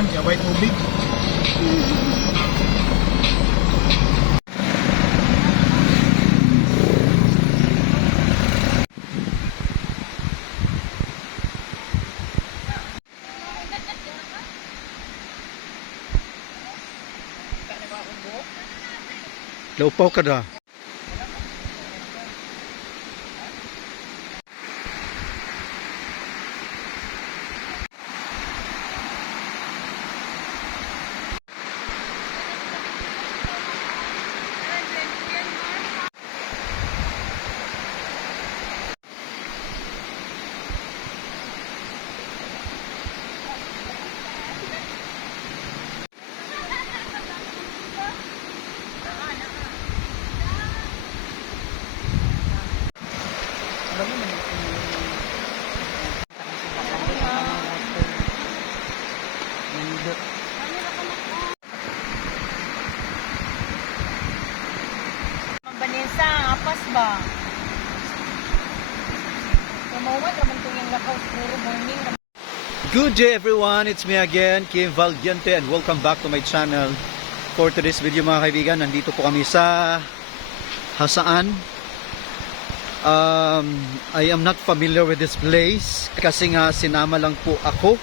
ulan, kaya may tubig. Laupaw ka da. Vanessa, apas ba? Namawad naman ito yung lakaw siguro morning. Good day everyone, it's me again, Kim Valiente, and welcome back to my channel. For today's video mga kaibigan, nandito po kami sa Hasaan. I am not familiar with this place kasi nga sinama lang po ako,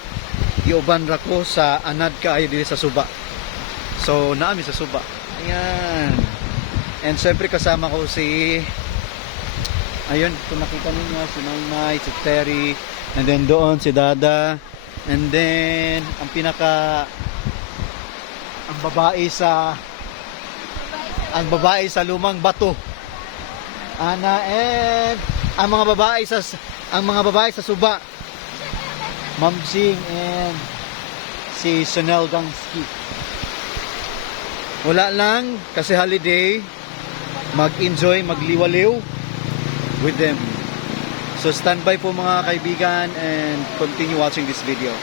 iuban ra ko sa anad kaayo dito sa Suba. So naami sa Suba. Ayan. And syempre kasama ko si, ayun, kung nakita ninyo, si Nainay, si Terry, and then doon si Dada, and then ang babae sa lumang bato, Ana, and ang mga babae sa Suba, Mamsing and si Sonel Gangski. Wala lang kasi holiday, mag-enjoy, magliwaliw with them. So stand by po mga kaibigan and continue watching this video.